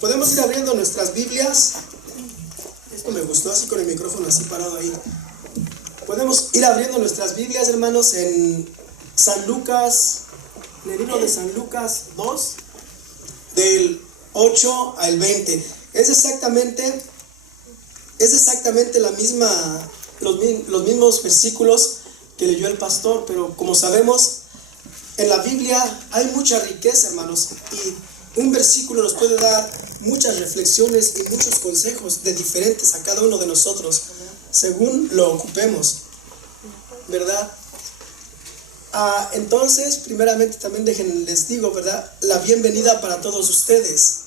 Podemos ir abriendo nuestras Biblias. Esto me gustó, así con el micrófono así parado ahí. Podemos ir abriendo nuestras Biblias, hermanos, en San Lucas, en el libro de San Lucas 2, del 8 al 20. Es exactamente los mismos versículos que leyó el pastor, pero como sabemos, en la Biblia hay mucha riqueza, hermanos, y un versículo nos puede dar muchas reflexiones y muchos consejos de diferentes a cada uno de nosotros, según lo ocupemos, ¿verdad? Entonces, primeramente también les digo, ¿verdad?, la bienvenida para todos ustedes,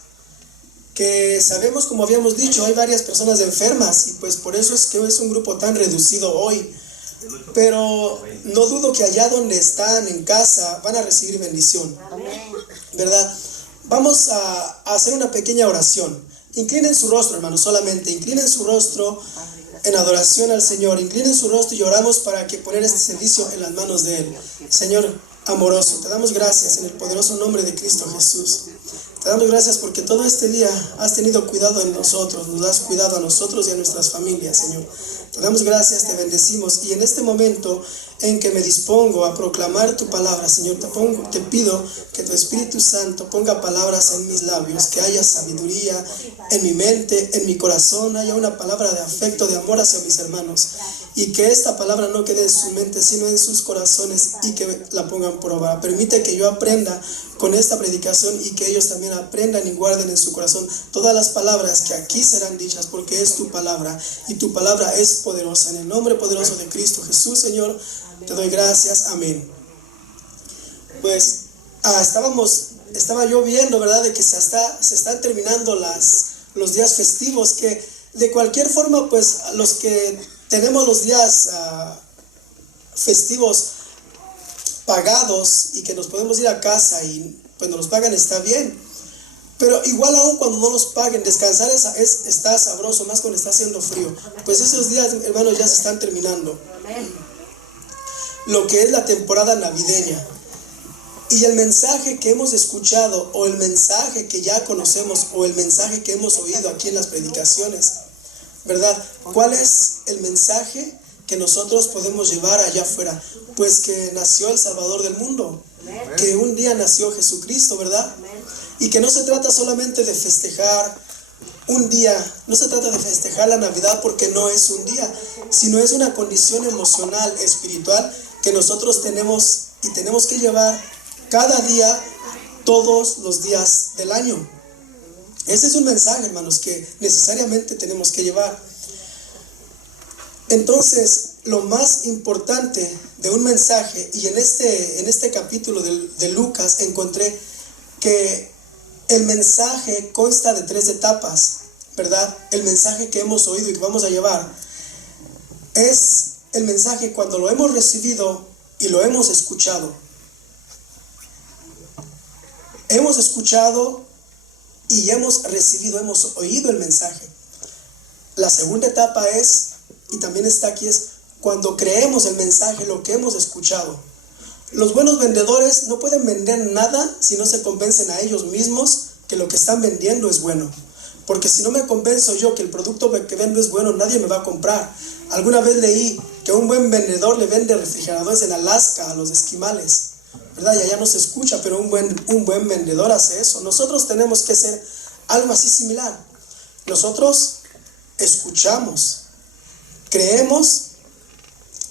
que sabemos, como habíamos dicho, hay varias personas enfermas y pues por eso es que es un grupo tan reducido hoy, pero no dudo que allá donde están en casa van a recibir bendición, ¿verdad? Vamos a hacer una pequeña oración. Inclinen su rostro, hermanos, solamente inclinen su rostro en adoración al Señor. Inclinen su rostro y oramos para que poner este servicio en las manos de Él. Señor amoroso, te damos gracias en el poderoso nombre de Cristo Jesús. Te damos gracias porque todo este día has tenido cuidado de nosotros, nos has cuidado a nosotros y a nuestras familias, Señor. Te damos gracias, te bendecimos, y en este momento en que me dispongo a proclamar tu palabra, Señor, te pido que tu Espíritu Santo ponga palabras en mis labios, que haya sabiduría en mi mente, en mi corazón, haya una palabra de afecto, de amor hacia mis hermanos, y que esta palabra no quede en su mente, sino en sus corazones, y que la pongan por obra. Permite que yo aprenda con esta predicación y que ellos también aprendan y guarden en su corazón todas las palabras que aquí serán dichas, porque es tu palabra y tu palabra es poderosa. En el nombre poderoso de Cristo Jesús, Señor, te doy gracias. Amén. Pues estaba yo viendo, ¿verdad?, de que se están terminando los días festivos, que de cualquier forma, pues los que tenemos los días festivos pagados y que nos podemos ir a casa y pues nos los pagan, está bien, pero igual aún cuando no los paguen, descansar está sabroso, más cuando está haciendo frío. Pues esos días, hermanos, ya se están terminando. Lo que es la temporada navideña. Y el mensaje que hemos escuchado, o el mensaje que ya conocemos, o el mensaje que hemos oído aquí en las predicaciones, ¿verdad? ¿Cuál es el mensaje que nosotros podemos llevar allá afuera? Pues que nació el Salvador del mundo, que un día nació Jesucristo, ¿verdad? Y que no se trata solamente de festejar un día, no se trata de festejar la Navidad porque no es un día, sino es una condición emocional, espiritual, que nosotros tenemos que llevar cada día, todos los días del año. Ese es un mensaje, hermanos, que necesariamente tenemos que llevar. Entonces, lo más importante de un mensaje, y en este capítulo de Lucas encontré que el mensaje consta de 3 etapas, ¿verdad? El mensaje que hemos oído y que vamos a llevar es el mensaje cuando lo hemos recibido y lo hemos escuchado. Hemos escuchado y hemos recibido, hemos oído el mensaje. La segunda etapa es, y también está aquí, es cuando creemos el mensaje, lo que hemos escuchado. Los buenos vendedores no pueden vender nada si no se convencen a ellos mismos que lo que están vendiendo es bueno. Porque si no me convenzo yo que el producto que vendo es bueno, nadie me va a comprar. Alguna vez leí que un buen vendedor le vende refrigeradores en Alaska a los esquimales, ¿verdad? Y allá no se escucha, pero un buen vendedor hace eso. Nosotros tenemos que hacer algo así similar. Nosotros escuchamos, creemos,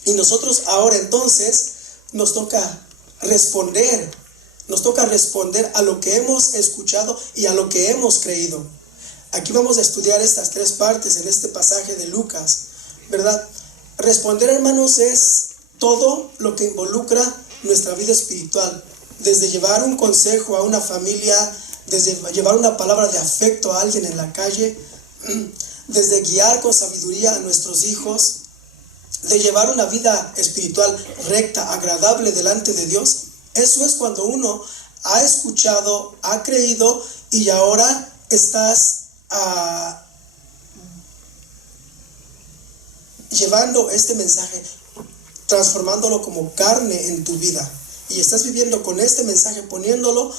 y nosotros ahora entonces nos toca responder a lo que hemos escuchado y a lo que hemos creído. Aquí vamos a estudiar estas 3 partes en este pasaje de Lucas, ¿verdad? Responder, hermanos, es todo lo que involucra nuestra vida espiritual, desde llevar un consejo a una familia, desde llevar una palabra de afecto a alguien en la calle, desde guiar con sabiduría a nuestros hijos, de llevar una vida espiritual recta, agradable delante de Dios. Eso es cuando uno ha escuchado, ha creído y ahora estás llevando este mensaje, transformándolo como carne en tu vida, y estás viviendo con este mensaje, poniéndolo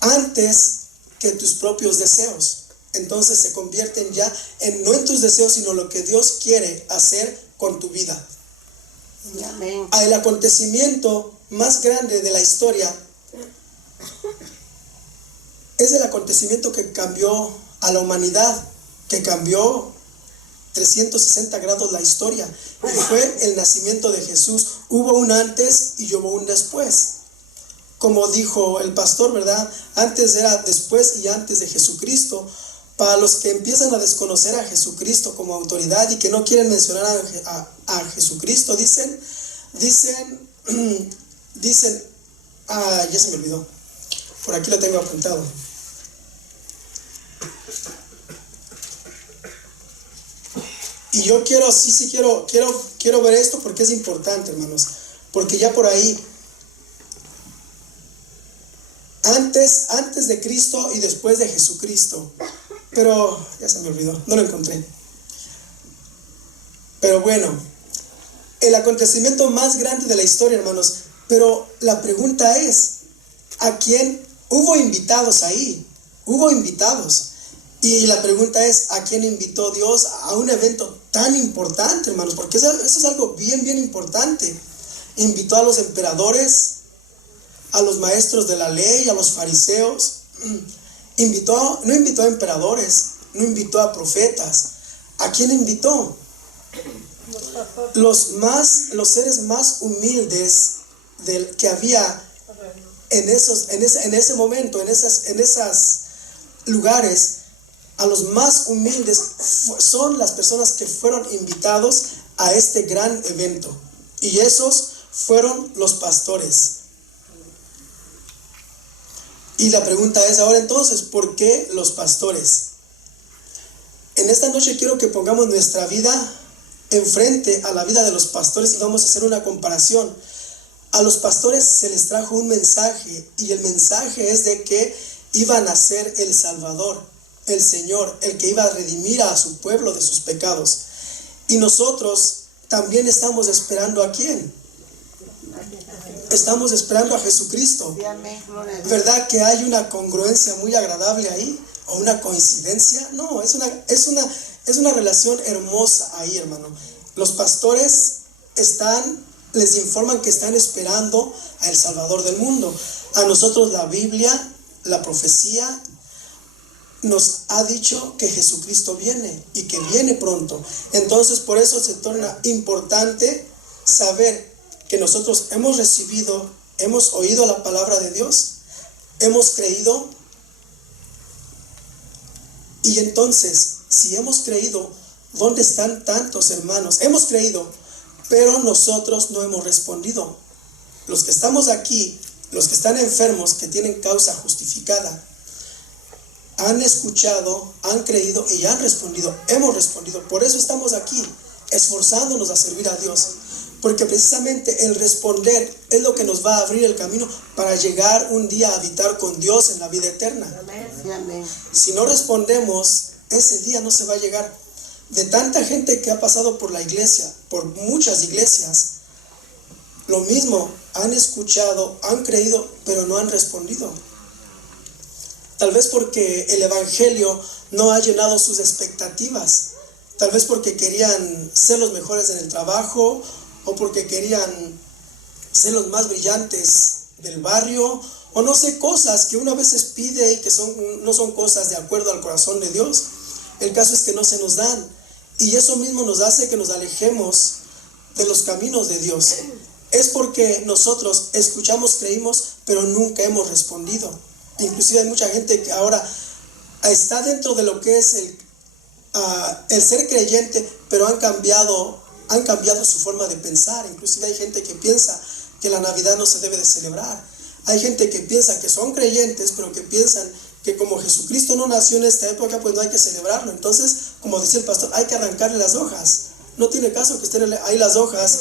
antes que tus propios deseos. entonces se convierten ya no en tus deseos, sino lo que Dios quiere hacer con tu vida. Amén. El acontecimiento más grande de la historia es el acontecimiento que cambió a la humanidad, que cambió 360 grados la historia, y fue el nacimiento de Jesús. Hubo un antes y hubo un después. Como dijo el pastor, ¿verdad? Antes era después y antes de Jesucristo. Para los que empiezan a desconocer a Jesucristo como autoridad y que no quieren mencionar a Jesucristo, dicen, ya se me olvidó. Por aquí lo tengo apuntado. Y yo quiero ver esto porque es importante, hermanos. Porque ya por ahí, antes de Cristo y después de Jesucristo. Pero ya se me olvidó, no lo encontré. Pero bueno, el acontecimiento más grande de la historia, hermanos. Pero la pregunta es, ¿a quién? Hubo invitados ahí, hubo invitados. Y la pregunta es, ¿a quién invitó Dios a un evento tan importante, hermanos? Porque eso es algo bien importante. Invitó a los emperadores, a los maestros de la ley, a los fariseos. No invitó a emperadores, no invitó a profetas. ¿A quién invitó? Los seres más humildes que había en ese momento, en esos lugares. A los más humildes son las personas que fueron invitados a este gran evento. Y esos fueron los pastores. Y la pregunta es ahora entonces, ¿por qué los pastores? En esta noche quiero que pongamos nuestra vida enfrente a la vida de los pastores y vamos a hacer una comparación. A los pastores se les trajo un mensaje, y el mensaje es de que iban a ser el Salvador, el Señor, el que iba a redimir a su pueblo de sus pecados. Y nosotros también estamos esperando ¿a quién? Estamos esperando a Jesucristo. ¿Verdad que hay una congruencia muy agradable ahí? ¿O una coincidencia? No, es una relación hermosa ahí, hermano. Los pastores les informan que están esperando al Salvador del mundo. A nosotros la Biblia, la profecía, nos ha dicho que Jesucristo viene y que viene pronto. Entonces por eso se torna importante saber que nosotros hemos oído la palabra de Dios, hemos creído. Y entonces, si hemos creído, ¿dónde están tantos hermanos? Hemos creído, pero nosotros no hemos respondido. Los que estamos aquí, los que están enfermos, que tienen causa justificada, han escuchado, han creído y han respondido. Hemos respondido. Por eso estamos aquí, esforzándonos a servir a Dios. Porque precisamente el responder es lo que nos va a abrir el camino para llegar un día a habitar con Dios en la vida eterna. Amén. Si no respondemos, ese día no se va a llegar. De tanta gente que ha pasado por la iglesia, por muchas iglesias, lo mismo, han escuchado, han creído, pero no han respondido. Tal vez porque el evangelio no ha llenado sus expectativas. Tal vez porque querían ser los mejores en el trabajo, o porque querían ser los más brillantes del barrio, o no sé, cosas que uno a veces pide y que no son cosas de acuerdo al corazón de Dios. El caso es que no se nos dan, y eso mismo nos hace que nos alejemos de los caminos de Dios. Es porque nosotros escuchamos, creímos, pero nunca hemos respondido. Inclusive hay mucha gente que ahora está dentro de lo que es el ser creyente, pero han cambiado su forma de pensar. Inclusive hay gente que piensa que la Navidad no se debe de celebrar. Hay gente que piensa que son creyentes, pero que piensan que como Jesucristo no nació en esta época, pues no hay que celebrarlo. Entonces, como decía el pastor, hay que arrancarle las hojas. No tiene caso que estén ahí las hojas,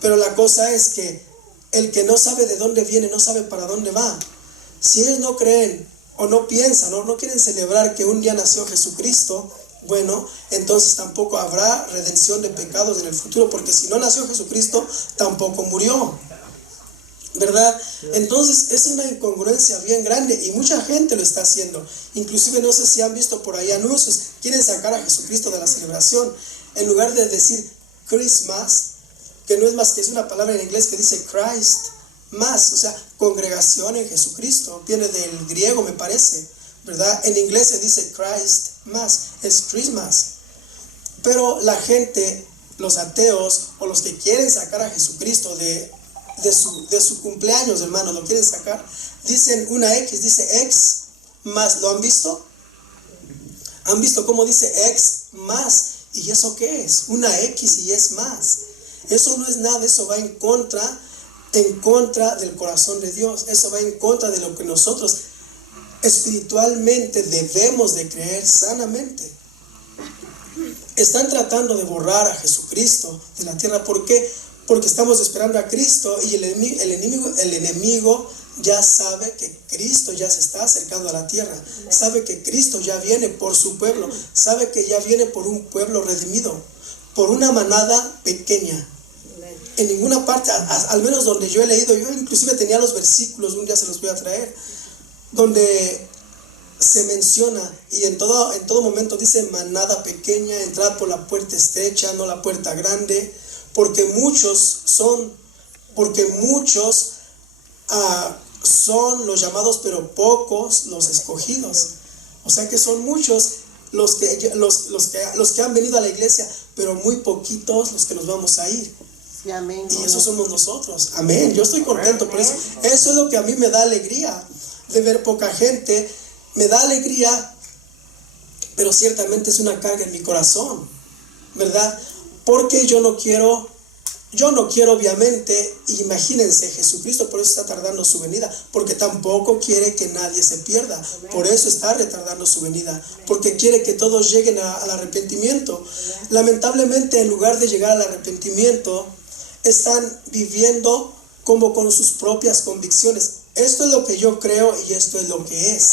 pero la cosa es que el que no sabe de dónde viene, no sabe para dónde va. Si ellos no creen o no piensan o no quieren celebrar que un día nació Jesucristo, bueno, entonces tampoco habrá redención de pecados en el futuro, porque si no nació Jesucristo, tampoco murió. ¿verdad? Entonces es una incongruencia bien grande y mucha gente lo está haciendo. Inclusive no sé si han visto por ahí anuncios, quieren sacar a Jesucristo de la celebración. En lugar de decir Christmas, que no es más que es una palabra en inglés que dice Christ, más, o sea, congregación en Jesucristo, viene del griego me parece, ¿verdad? En inglés se dice Christ más, es Christmas. Pero la gente, los ateos o los que quieren sacar a Jesucristo de su cumpleaños, hermano, lo quieren sacar, dicen una X, dice X más. ¿Lo han visto? ¿Han visto cómo dice X más? ¿Y eso qué es? Una X y es más. Eso no es nada, eso va en contra del corazón de Dios. Eso va en contra de lo que nosotros espiritualmente debemos de creer sanamente. Están tratando de borrar a Jesucristo de la tierra. ¿Por qué? Porque estamos esperando a Cristo y el enemigo ya sabe que Cristo ya se está acercando a la tierra. Sabe que Cristo ya viene por su pueblo. Sabe que ya viene por un pueblo redimido, por una manada pequeña. En ninguna parte, al menos donde yo he leído, yo inclusive tenía los versículos, un día se los voy a traer, donde se menciona y en todo momento dice manada pequeña, entrad por la puerta estrecha, no la puerta grande, porque muchos son los llamados, pero pocos los escogidos. O sea que son muchos los que han venido a la iglesia, pero muy poquitos los que nos vamos a ir. Sí, amén. Y eso somos nosotros. Amén. Yo estoy contento por eso. Eso es lo que a mí me da alegría, de ver poca gente. Me da alegría, pero ciertamente es una carga en mi corazón, ¿verdad? Porque yo no quiero obviamente, imagínense, Jesucristo por eso está tardando su venida, porque tampoco quiere que nadie se pierda, por eso está retardando su venida, porque quiere que todos lleguen al arrepentimiento. Lamentablemente, en lugar de llegar al arrepentimiento, están viviendo como con sus propias convicciones. Esto es lo que yo creo y esto es lo que es.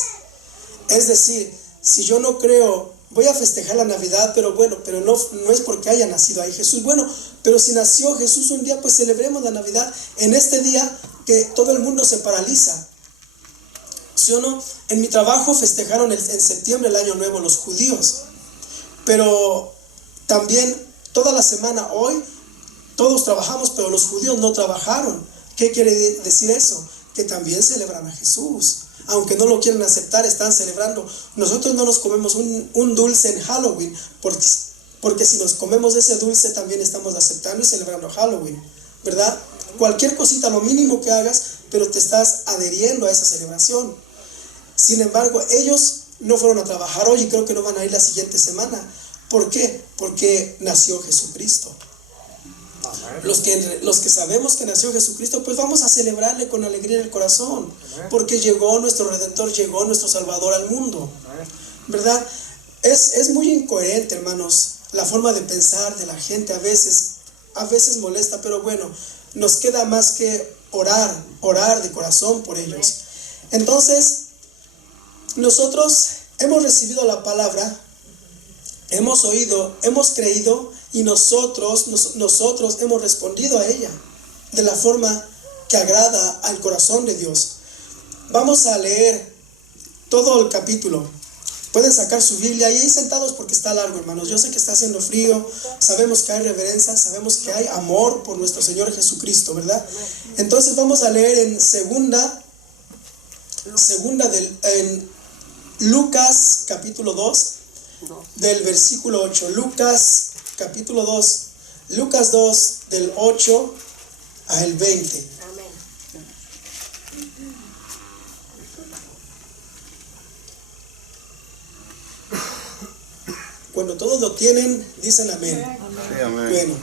Es decir, si yo no creo, voy a festejar la Navidad, pero no es porque haya nacido ahí Jesús. Bueno, pero si nació Jesús un día, pues celebremos la Navidad en este día que todo el mundo se paraliza. ¿Sí o no? En mi trabajo festejaron en septiembre el Año Nuevo los judíos, pero también toda la semana hoy todos trabajamos, pero los judíos no trabajaron. ¿Qué quiere decir eso? Que también celebran a Jesús. Aunque no lo quieren aceptar, están celebrando. Nosotros no nos comemos un dulce en Halloween, porque si nos comemos ese dulce también estamos aceptando y celebrando Halloween, ¿verdad? Cualquier cosita, lo mínimo que hagas, pero te estás adheriendo a esa celebración. Sin embargo, ellos no fueron a trabajar hoy y creo que no van a ir la siguiente semana. ¿Por qué? Porque nació Jesucristo. Los que sabemos que nació Jesucristo, pues vamos a celebrarle con alegría en el corazón, porque llegó nuestro Redentor, llegó nuestro Salvador al mundo, ¿verdad? Es muy incoherente, hermanos, la forma de pensar de la gente. A veces molesta, pero bueno, nos queda más que orar de corazón por ellos. Entonces, nosotros hemos recibido la palabra, hemos oído, hemos creído, y nosotros hemos respondido a ella de la forma que agrada al corazón de Dios. Vamos a leer todo el capítulo. Pueden sacar su Biblia y ahí sentados porque está largo, hermanos. Yo sé que está haciendo frío, sabemos que hay reverencia, sabemos que hay amor por nuestro Señor Jesucristo, ¿verdad? Entonces vamos a leer en en Lucas capítulo 2, del versículo 8. Lucas capítulo 2, Lucas 2, del 8 al 20. Amén. Cuando todos lo tienen, dicen amén. Sí, amén. Bueno,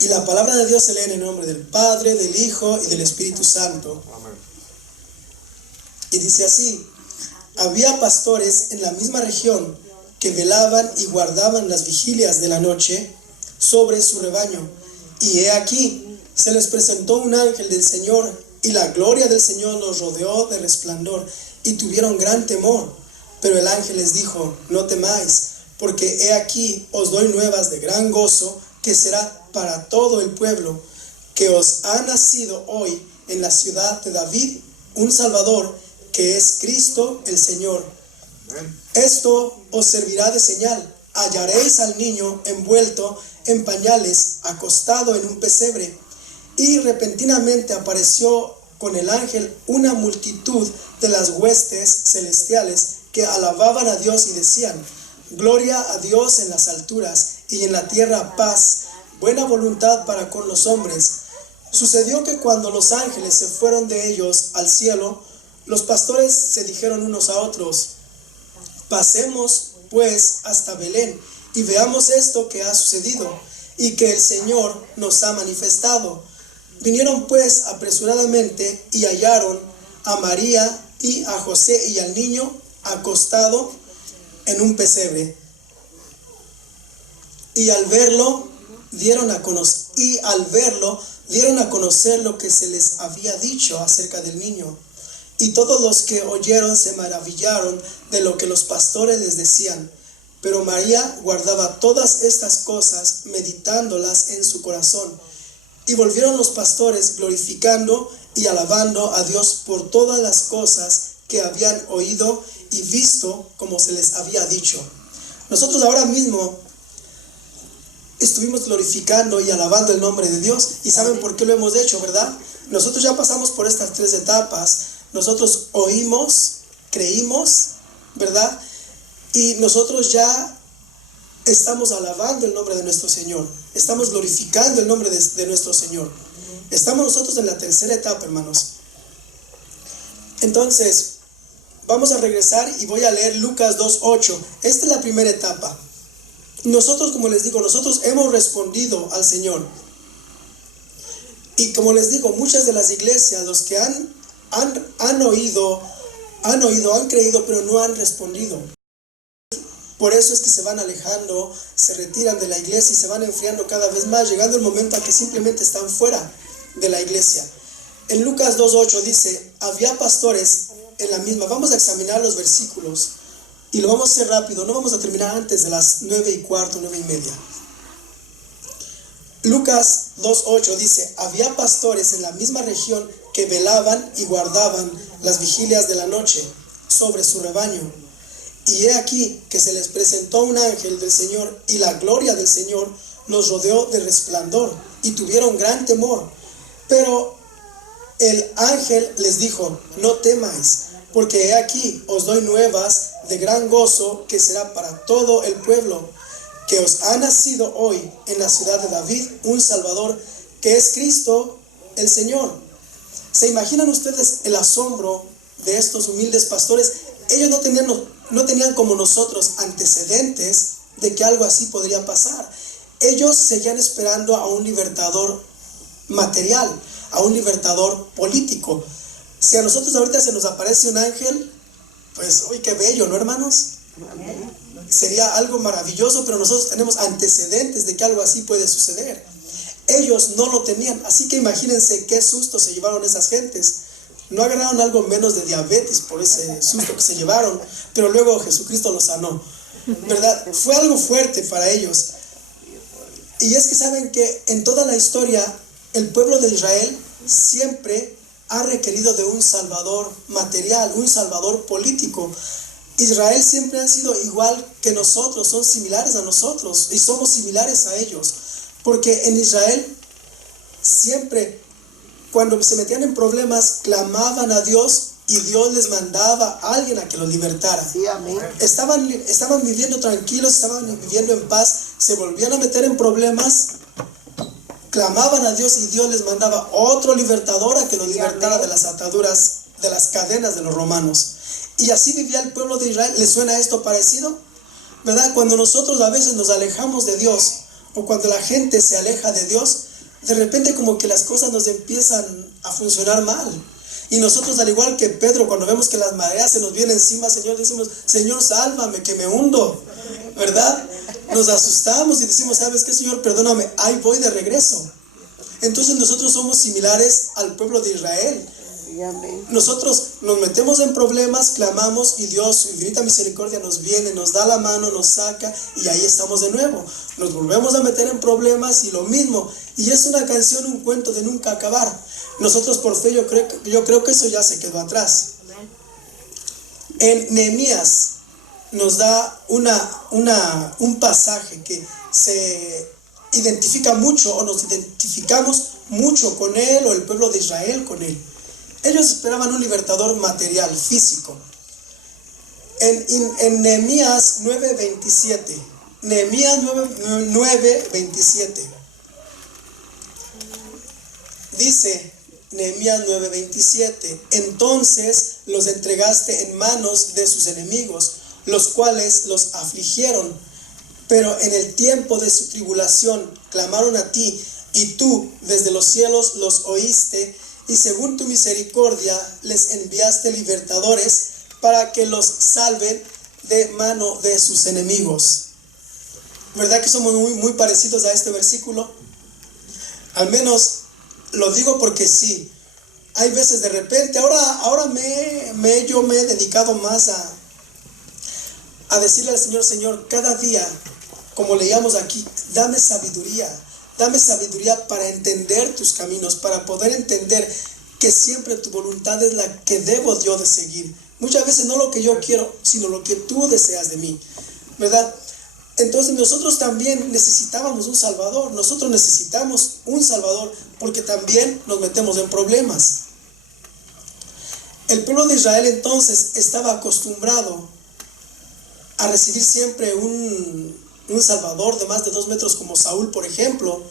y la palabra de Dios se lee en el nombre del Padre, del Hijo y del Espíritu Santo. Amén. Y dice así: había pastores en la misma región que velaban y guardaban las vigilias de la noche sobre su rebaño. Y he aquí, se les presentó un ángel del Señor, y la gloria del Señor los rodeó de resplandor, y tuvieron gran temor. Pero el ángel les dijo: no temáis, porque he aquí os doy nuevas de gran gozo, que será para todo el pueblo. que os ha nacido hoy en la ciudad de David un Salvador, que es Cristo el Señor. Esto os servirá de señal. Hallaréis al niño envuelto en pañales, acostado en un pesebre. Y repentinamente apareció con el ángel una multitud de las huestes celestiales que alababan a Dios y decían: Gloria a Dios en las alturas, y en la tierra paz, buena voluntad para con los hombres. Sucedió que cuando los ángeles se fueron de ellos al cielo, los pastores se dijeron unos a otros: Pasemos pues hasta Belén y veamos esto que ha sucedido y que el Señor nos ha manifestado. Vinieron pues apresuradamente y hallaron a María y a José y al niño acostado en un pesebre. Y al verlo dieron a conocer lo que se les había dicho acerca del niño. Y todos los que oyeron se maravillaron de lo que los pastores les decían. Pero María guardaba todas estas cosas, meditándolas en su corazón. Y volvieron los pastores glorificando y alabando a Dios por todas las cosas que habían oído y visto como se les había dicho. Nosotros ahora mismo estuvimos glorificando y alabando el nombre de Dios. ¿Y saben por qué lo hemos hecho, verdad? Nosotros ya pasamos por estas 3 etapas. Nosotros oímos, creímos, ¿verdad? Y nosotros ya estamos alabando el nombre de nuestro Señor. Estamos glorificando el nombre de nuestro Señor. Estamos nosotros en la 3ª etapa, hermanos. Entonces, vamos a regresar y voy a leer Lucas 2:8. Esta es la primera etapa. Nosotros, como les digo, nosotros hemos respondido al Señor. Y como les digo, muchas de las iglesias, los que han oído, han creído, pero no han respondido. Por eso es que se van alejando, se retiran de la iglesia y se van enfriando cada vez más, llegando el momento a que simplemente están fuera de la iglesia. En Lucas 2:8 dice: había pastores en la misma. Vamos a examinar los versículos y lo vamos a hacer rápido, no vamos a terminar antes de las 9:15, 9:30. Lucas 2:8 dice: había pastores en la misma región que velaban y guardaban las vigilias de la noche sobre su rebaño. Y he aquí que se les presentó un ángel del Señor, y la gloria del Señor los rodeó de resplandor, y tuvieron gran temor. Pero el ángel les dijo: no temáis, porque he aquí os doy nuevas de gran gozo, que será para todo el pueblo, que os ha nacido hoy en la ciudad de David un Salvador, que es Cristo el Señor. ¿Se imaginan ustedes el asombro de estos humildes pastores? Ellos no tenían como nosotros antecedentes de que algo así podría pasar. Ellos seguían esperando a un libertador material, a un libertador político. Si a nosotros ahorita se nos aparece un ángel, pues uy, qué bello, ¿no, hermanos? Sería algo maravilloso, pero nosotros tenemos antecedentes de que algo así puede suceder. Ellos no lo tenían, así que imagínense qué susto se llevaron esas gentes. No agarraron algo menos de diabetes por ese susto que se llevaron, pero luego Jesucristo los sanó, ¿verdad? Fue algo fuerte para ellos. Y es que saben que en toda la historia el pueblo de Israel siempre ha requerido de un salvador material, un salvador político. Israel siempre ha sido igual que nosotros, son similares a nosotros y somos similares a ellos, porque en Israel siempre, cuando se metían en problemas, clamaban a Dios y Dios les mandaba a alguien a que los libertara. Sí, amén. Estaban viviendo tranquilos, estaban viviendo en paz, se volvían a meter en problemas, clamaban a Dios y Dios les mandaba otro libertador a que los libertara de las ataduras, de las cadenas de los romanos. Y así vivía el pueblo de Israel. ¿Les suena esto parecido? ¿Verdad? Cuando nosotros a veces nos alejamos de Dios, o cuando la gente se aleja de Dios, de repente como que las cosas nos empiezan a funcionar mal. Y nosotros, al igual que Pedro, cuando vemos que las mareas se nos vienen encima, Señor, decimos: Señor, sálvame, que me hundo, ¿verdad? Nos asustamos y decimos: ¿sabes qué, Señor? Perdóname, ahí voy de regreso. Entonces nosotros somos similares al pueblo de Israel. Sí, amén. Nosotros nos metemos en problemas, clamamos y Dios, su infinita misericordia, nos viene, nos da la mano, nos saca y ahí estamos de nuevo. Nos volvemos a meter en problemas y lo mismo. Y es una canción, un cuento de nunca acabar. Nosotros por fe yo creo que eso ya se quedó atrás. En Nehemías nos da un pasaje que se identifica mucho o nos identificamos mucho con él o el pueblo de Israel con él. Ellos esperaban un libertador material, físico. En Nehemías 9:27, Nehemías 9:27, dice Nehemías 9:27, entonces los entregaste en manos de sus enemigos, los cuales los afligieron, pero en el tiempo de su tribulación clamaron a ti, y tú desde los cielos los oíste, y según tu misericordia les enviaste libertadores para que los salven de mano de sus enemigos. ¿Verdad que somos muy parecidos a este versículo? Al menos lo digo porque sí. Hay veces de repente, ahora yo me he dedicado más a decirle al Señor, Señor, cada día, como leíamos aquí, dame sabiduría para entender tus caminos, para poder entender que siempre tu voluntad es la que debo yo de seguir. Muchas veces no lo que yo quiero, sino lo que tú deseas de mí, ¿verdad? Entonces nosotros también necesitábamos un Salvador, nosotros necesitamos un Salvador porque también nos metemos en problemas. El pueblo de Israel entonces estaba acostumbrado a recibir siempre un Salvador de más de 2 metros como Saúl, por ejemplo,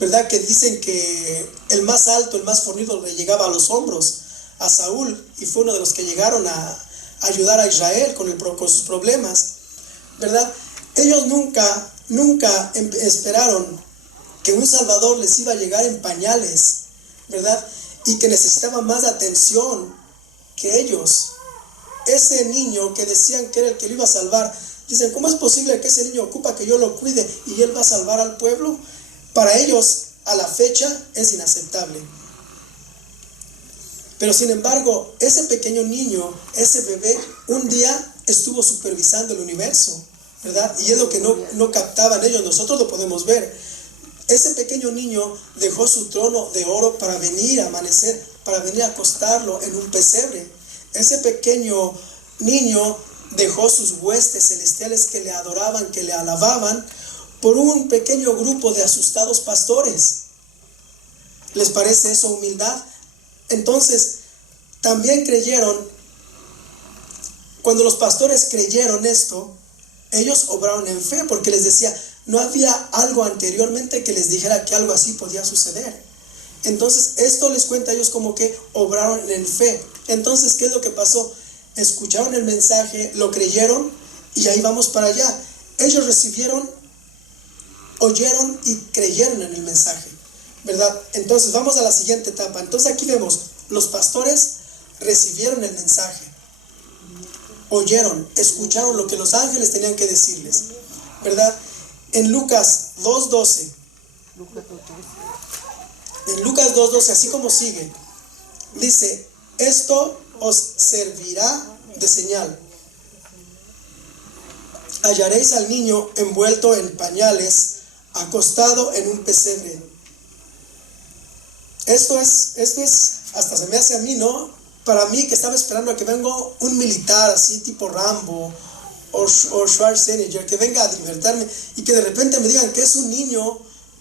¿verdad? Que dicen que el más alto, el más fornido le llegaba a los hombros a Saúl y fue uno de los que llegaron a ayudar a Israel con sus problemas, ¿verdad? Ellos nunca esperaron que un Salvador les iba a llegar en pañales, ¿verdad? Y que necesitaban más atención que ellos. Ese niño que decían que era el que lo iba a salvar, dicen, ¿cómo es posible que ese niño ocupa que yo lo cuide y él va a salvar al pueblo? Para ellos, a la fecha, es inaceptable. Pero sin embargo, ese pequeño niño, ese bebé, un día estuvo supervisando el universo, ¿verdad? Y es lo que no captaban ellos, nosotros lo podemos ver. Ese pequeño niño dejó su trono de oro para venir a amanecer, para venir a acostarlo en un pesebre. Ese pequeño niño dejó sus huestes celestiales que le adoraban, que le alababan, por un pequeño grupo de asustados pastores. ¿Les parece eso humildad? Entonces, también creyeron, cuando los pastores creyeron esto, ellos obraron en fe, porque les decía, no había algo anteriormente que les dijera que algo así podía suceder. Entonces, esto les cuenta a ellos como que obraron en fe. Entonces, ¿qué es lo que pasó? Escucharon el mensaje, lo creyeron y ahí vamos para allá. Ellos oyeron y creyeron en el mensaje, ¿verdad? Entonces, vamos a la siguiente etapa. Entonces, aquí vemos, los pastores recibieron el mensaje, oyeron, escucharon lo que los ángeles tenían que decirles, ¿verdad? En Lucas 2:12, así como sigue, dice, esto os servirá de señal. Hallaréis al niño envuelto en pañales, acostado en un pesebre. Esto es, hasta se me hace a mí, ¿no? Para mí, que estaba esperando a que venga un militar así tipo Rambo o Schwarzenegger, que venga a libertarme y que de repente me digan que es un niño.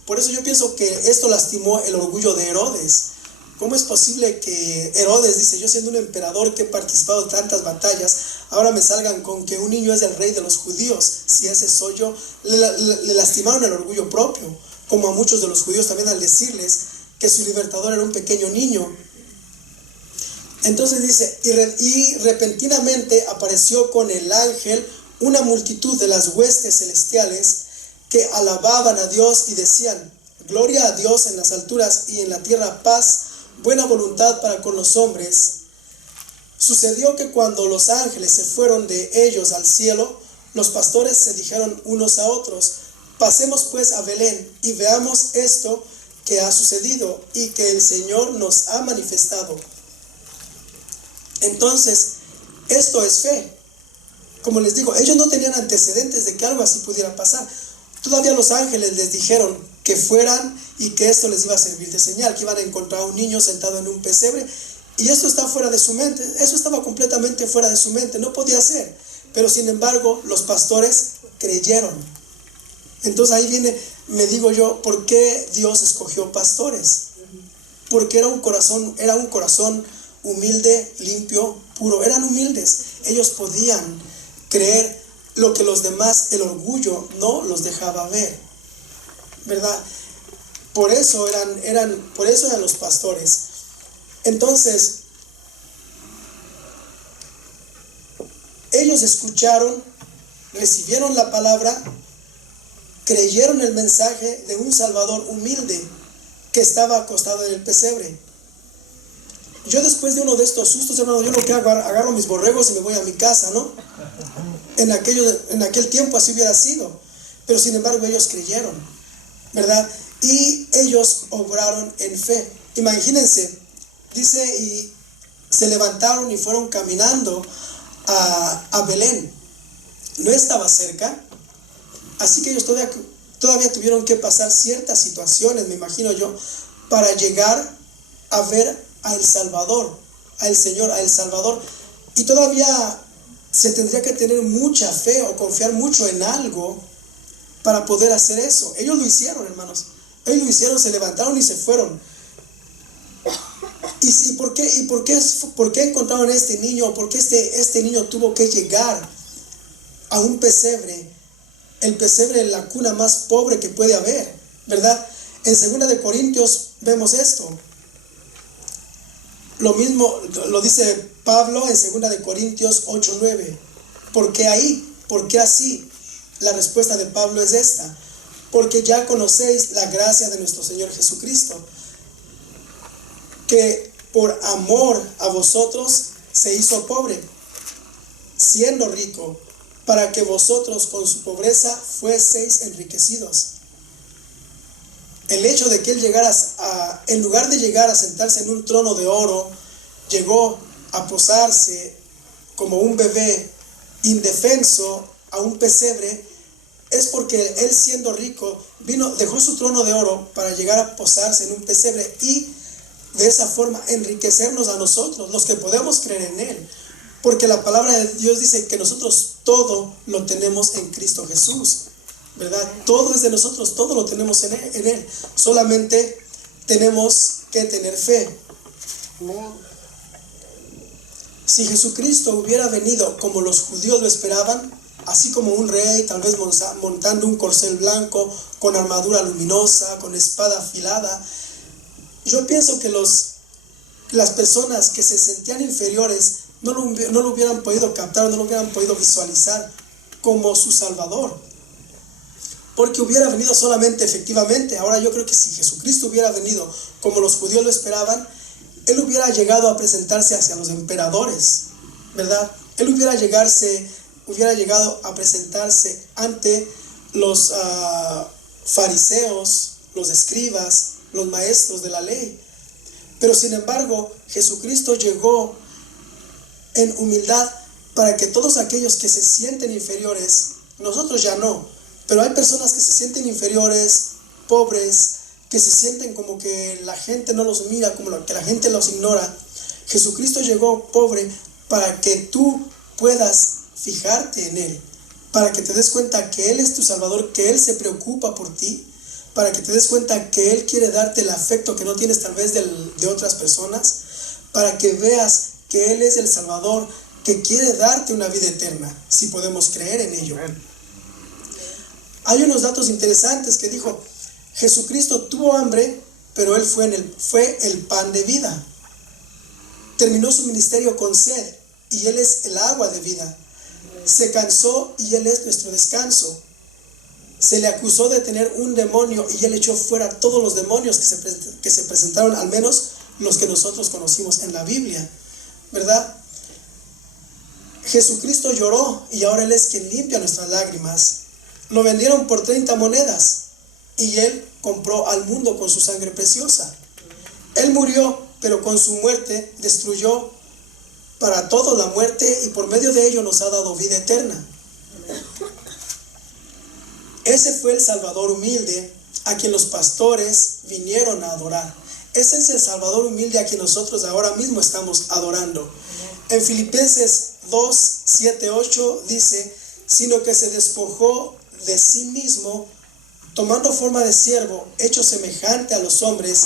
Por eso yo pienso que esto lastimó el orgullo de Herodes. ¿Cómo es posible que Herodes dice, yo siendo un emperador que he participado en tantas batallas, ahora me salgan con que un niño es el rey de los judíos? Si ese soy yo. Le lastimaron el orgullo propio, como a muchos de los judíos también al decirles que su libertador era un pequeño niño. Entonces dice, y repentinamente apareció con el ángel una multitud de las huestes celestiales que alababan a Dios y decían, gloria a Dios en las alturas y en la tierra paz, buena voluntad para con los hombres. Sucedió que cuando los ángeles se fueron de ellos al cielo, los pastores se dijeron unos a otros, pasemos pues a Belén y veamos esto que ha sucedido y que el Señor nos ha manifestado. Entonces, esto es fe. Como les digo, ellos no tenían antecedentes de que algo así pudiera pasar. Todavía los ángeles les dijeron que fueran y que esto les iba a servir de señal, que iban a encontrar a un niño sentado en un pesebre. Y esto está fuera de su mente, eso estaba completamente fuera de su mente, no podía ser. Pero sin embargo, los pastores creyeron. Entonces ahí viene, me digo yo, ¿por qué Dios escogió pastores? Porque era un corazón humilde, limpio, puro. Eran humildes. Ellos podían creer lo que los demás, el orgullo, no los dejaba ver, ¿verdad? Por eso eran los pastores. Entonces, ellos escucharon, recibieron la palabra, creyeron el mensaje de un Salvador humilde que estaba acostado en el pesebre. Yo después de uno de estos sustos, hermano, yo lo que hago, agarro mis borregos y me voy a mi casa, ¿no? En aquel tiempo así hubiera sido. Pero sin embargo ellos creyeron, ¿verdad? Y ellos obraron en fe. Imagínense, dice, y se levantaron y fueron caminando a Belén. No estaba cerca, así que ellos todavía tuvieron que pasar ciertas situaciones, me imagino yo, para llegar a ver a El Salvador, al Señor, a El Salvador. Y todavía se tendría que tener mucha fe o confiar mucho en algo para poder hacer eso. Ellos lo hicieron, hermanos. Ellos lo hicieron, se levantaron y se fueron. ¿Y por qué encontraron a este niño? ¿Por qué este niño tuvo que llegar a un pesebre? El pesebre, la cuna más pobre que puede haber, ¿verdad? En 2 de Corintios vemos esto. Lo mismo lo dice Pablo en 2 de Corintios 8:9. ¿Por qué ahí? ¿Por qué así? La respuesta de Pablo es esta: porque ya conocéis la gracia de nuestro Señor Jesucristo, que por amor a vosotros se hizo pobre, siendo rico, para que vosotros con su pobreza fueseis enriquecidos. El hecho de que él llegara en lugar de llegar a sentarse en un trono de oro, llegó a posarse como un bebé indefenso a un pesebre, es porque él, siendo rico, dejó su trono de oro para llegar a posarse en un pesebre y de esa forma enriquecernos a nosotros, los que podemos creer en él. Porque la palabra de Dios dice que nosotros todo lo tenemos en Cristo Jesús, ¿verdad? Todo es de nosotros, todo lo tenemos en él. Solamente tenemos que tener fe. Si Jesucristo hubiera venido como los judíos lo esperaban, así como un rey, tal vez montando un corcel blanco, con armadura luminosa, con espada afilada, yo pienso que las personas que se sentían inferiores no lo hubieran podido captar, no lo hubieran podido visualizar como su Salvador. Porque hubiera venido solamente, efectivamente, ahora yo creo que si Jesucristo hubiera venido como los judíos lo esperaban, él hubiera llegado a presentarse hacia los emperadores, ¿verdad? Él hubiera llegado a presentarse ante los fariseos, los escribas, los maestros de la ley. Pero sin embargo, Jesucristo llegó en humildad para que todos aquellos que se sienten inferiores, nosotros ya no, pero hay personas que se sienten inferiores, pobres, que se sienten como que la gente no los mira, como que la gente los ignora. Jesucristo llegó pobre para que tú puedas fijarte en él, para que te des cuenta que él es tu Salvador, que él se preocupa por ti, para que te des cuenta que él quiere darte el afecto que no tienes tal vez de otras personas, para que veas que él es el Salvador, que quiere darte una vida eterna, si podemos creer en ello. Hay unos datos interesantes que dijo: Jesucristo tuvo hambre, pero él fue el pan de vida. Terminó su ministerio con sed, y él es el agua de vida. Se cansó, y él es nuestro descanso. Se le acusó de tener un demonio, y él echó fuera todos los demonios que se presentaron, al menos los que nosotros conocimos en la Biblia, ¿verdad? Jesucristo lloró, y ahora él es quien limpia nuestras lágrimas. Lo vendieron por 30 monedas, y él compró al mundo con su sangre preciosa. Él murió, pero con su muerte destruyó para todos la muerte y por medio de ello nos ha dado vida eterna. Ese fue el Salvador humilde a quien los pastores vinieron a adorar. Ese es el Salvador humilde a quien nosotros ahora mismo estamos adorando. En Filipenses 2, 7, 8 dice, sino que se despojó de sí mismo, tomando forma de siervo, hecho semejante a los hombres,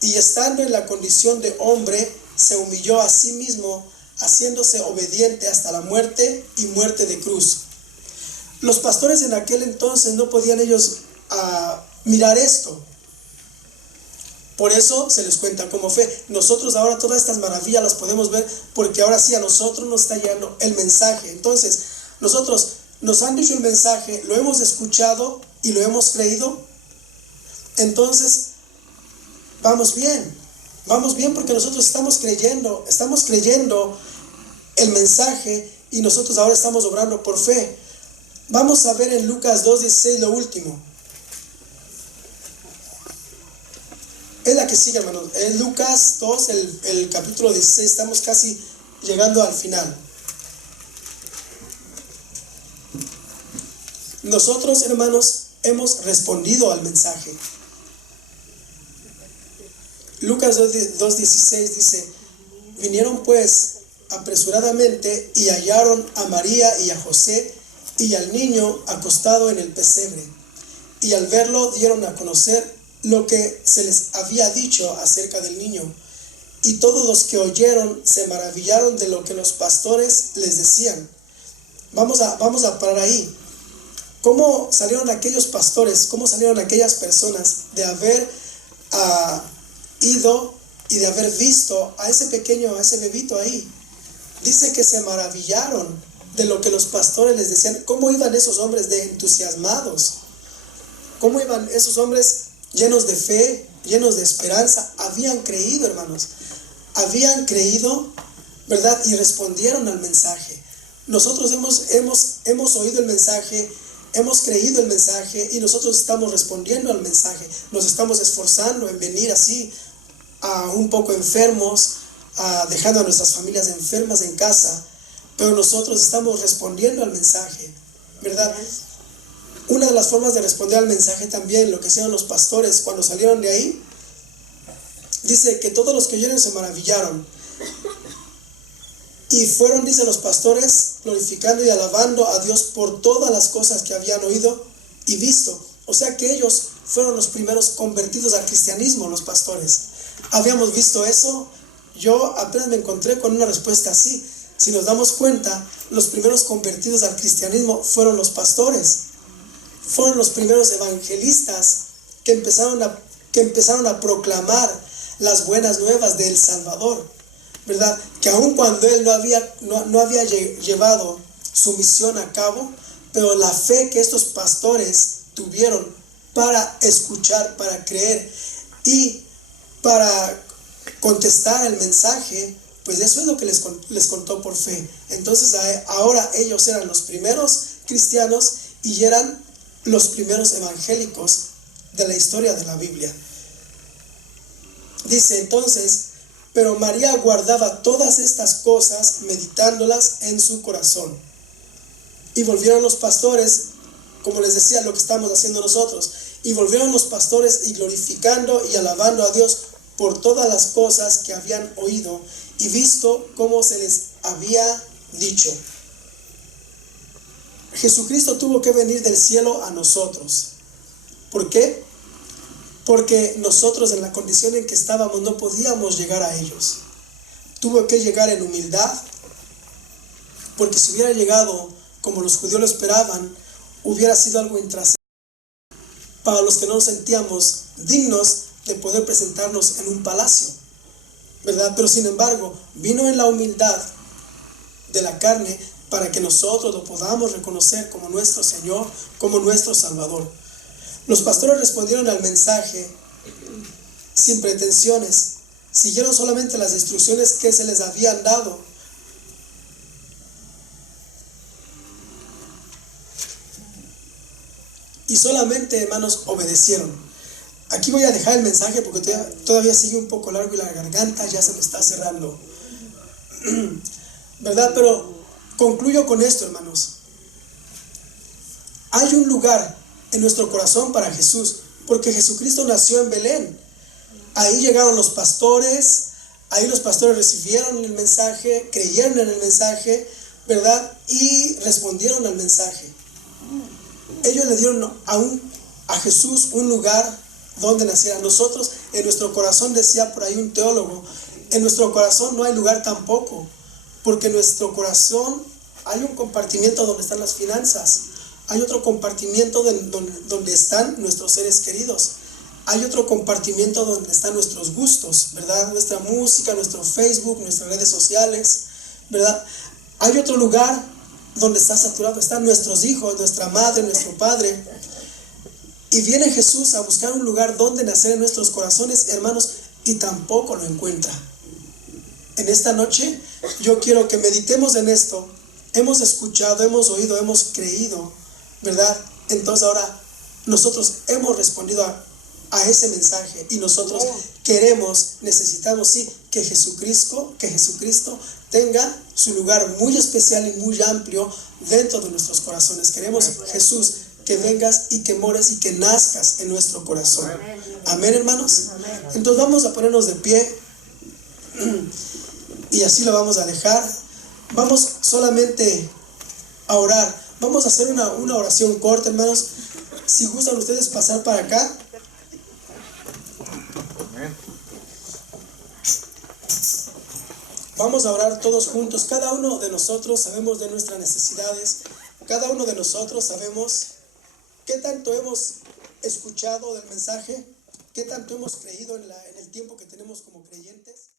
y estando en la condición de hombre, se humilló a sí mismo, haciéndose obediente hasta la muerte y muerte de cruz. Los pastores en aquel entonces no podían ellos mirar esto. Por eso se les cuenta como fe. Nosotros ahora todas estas maravillas las podemos ver porque ahora sí a nosotros nos está llegando el mensaje. Entonces, nosotros nos han dicho el mensaje, lo hemos escuchado y lo hemos creído. Entonces, vamos bien porque nosotros estamos creyendo el mensaje y nosotros ahora estamos obrando por fe. Vamos a ver en Lucas 2:16 lo último. Es la que sigue, hermanos. Es Lucas 2, el capítulo 16. Estamos casi llegando al final. Nosotros, hermanos, hemos respondido al mensaje. Lucas 2:16 dice, vinieron pues apresuradamente y hallaron a María y a José y al niño acostado en el pesebre. Y al verlo dieron a conocer lo que se les había dicho acerca del niño. Y todos los que oyeron se maravillaron de lo que los pastores les decían. Vamos a parar ahí. ¿Cómo salieron aquellos pastores? ¿Cómo salieron aquellas personas de haber ido y de haber visto a ese pequeño, a ese bebito ahí? Dice que se maravillaron de lo que los pastores les decían. ¿Cómo iban esos hombres de entusiasmados? ¿Cómo iban esos hombres llenos de fe, llenos de esperanza? Habían creído, hermanos. Habían creído, ¿verdad? Y respondieron al mensaje. Nosotros hemos oído el mensaje, hemos creído el mensaje y nosotros estamos respondiendo al mensaje. Nos estamos esforzando en venir así, un poco enfermos, dejando a nuestras familias enfermas en casa, pero nosotros estamos respondiendo al mensaje, ¿verdad? Una de las formas de responder al mensaje también, lo que hicieron los pastores cuando salieron de ahí, dice que todos los que oyeron se maravillaron. Y fueron, dice, los pastores glorificando y alabando a Dios por todas las cosas que habían oído y visto. O sea que ellos fueron los primeros convertidos al cristianismo, los pastores. ¿Habíamos visto eso? Yo apenas me encontré con una respuesta así. Si nos damos cuenta, los primeros convertidos al cristianismo fueron los pastores. Fueron los primeros evangelistas que empezaron a proclamar las buenas nuevas del Salvador, ¿verdad? Que aun cuando él no había llevado su misión a cabo, pero la fe que estos pastores tuvieron para escuchar, para creer y para contestar el mensaje, pues eso es lo que les contó por fe. Entonces ahora ellos eran los primeros cristianos y eran los primeros evangélicos de la historia de la Biblia. Dice entonces, pero María guardaba todas estas cosas, meditándolas en su corazón. Y volvieron los pastores, como les decía, lo que estamos haciendo nosotros, y volvieron los pastores y glorificando y alabando a Dios por todas las cosas que habían oído y visto como se les había dicho. Jesucristo tuvo que venir del cielo a nosotros. ¿Por qué? Porque nosotros en la condición en que estábamos no podíamos llegar a ellos. Tuvo que llegar en humildad, porque si hubiera llegado como los judíos lo esperaban, hubiera sido algo intrascendente para los que no nos sentíamos dignos de poder presentarnos en un palacio, ¿verdad? Pero sin embargo, vino en la humildad de la carne para que nosotros lo podamos reconocer como nuestro Señor, como nuestro Salvador. Los pastores respondieron al mensaje sin pretensiones, siguieron solamente las instrucciones que se les habían dado. Y solamente, hermanos, obedecieron. Aquí voy a dejar el mensaje porque todavía sigue un poco largo y la garganta ya se me está cerrando. ¿verdad? Pero concluyo con esto, hermanos. Hay un lugar en nuestro corazón para Jesús, porque Jesucristo nació en Belén. Ahí llegaron los pastores, ahí los pastores recibieron el mensaje, creyeron en el mensaje, ¿verdad? Y respondieron al mensaje. Ellos le dieron a Jesús un lugar donde naciera. Nosotros, en nuestro corazón, decía por ahí un teólogo, en nuestro corazón no hay lugar tampoco, porque en nuestro corazón hay un compartimiento donde están las finanzas, hay otro compartimiento donde están nuestros seres queridos, hay otro compartimiento donde están nuestros gustos, ¿verdad? Nuestra música, nuestro Facebook, nuestras redes sociales, ¿verdad? Hay otro lugar donde está saturado, están nuestros hijos, nuestra madre, nuestro padre. Y viene Jesús a buscar un lugar donde nacer en nuestros corazones, hermanos, y tampoco lo encuentra. En esta noche yo quiero que meditemos en esto. Hemos escuchado, hemos oído, hemos creído, ¿verdad? Entonces ahora nosotros hemos respondido a ese mensaje y nosotros queremos, necesitamos, sí, que Jesucristo tenga su lugar muy especial y muy amplio dentro de nuestros corazones. Queremos, Jesús, que vengas y que mores y que nazcas en nuestro corazón. Amén, hermanos. Entonces vamos a ponernos de pie y así lo vamos a dejar. Vamos solamente a orar. Vamos a hacer una oración corta, hermanos. Si gustan ustedes pasar para acá. Vamos a orar todos juntos. Cada uno de nosotros sabemos de nuestras necesidades. Cada uno de nosotros sabemos qué tanto hemos escuchado del mensaje, qué tanto hemos creído en el tiempo que tenemos como creyentes.